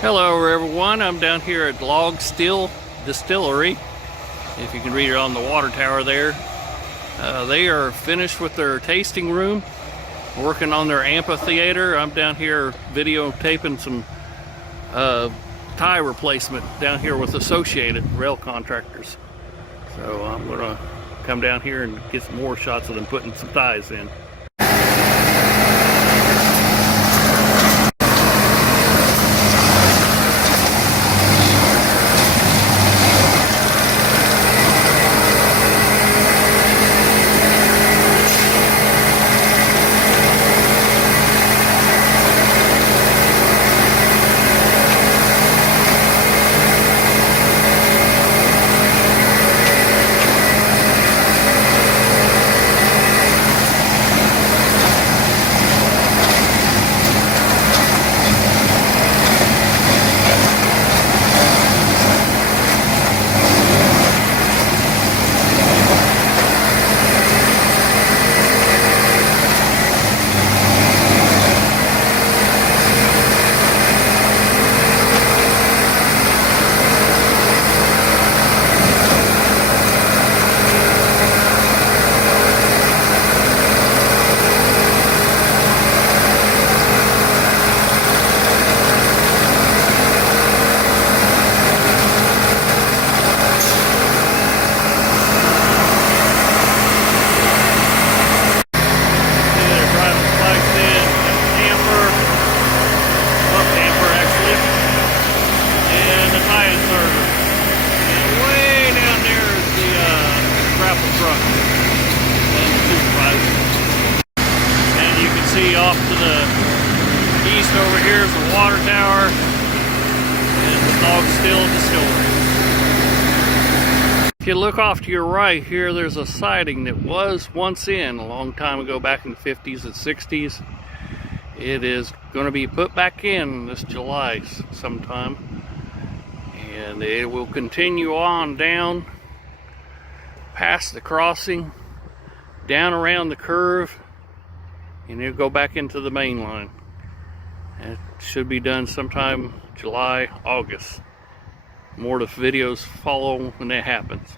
Hello everyone, I'm down here at Log Still Distillery. If you can read it on the water tower there. They are finished with their tasting room, working on their amphitheater. I'm down here videotaping some tie replacement down here with Associated Railroad Contractors. So I'm gonna come down here and get some more shots of them putting some ties in. And you can see off to the east over here is the water tower and the Log Still Distillery. If you look off to your right here, there's a siding that was once in a long time ago, back in the 50s and 60s. It is going to be put back in this July sometime, and it will continue on down past the crossing, down around the curve, and it'll go back into the main line. It should be done sometime July, August. More of the videos follow when that happens.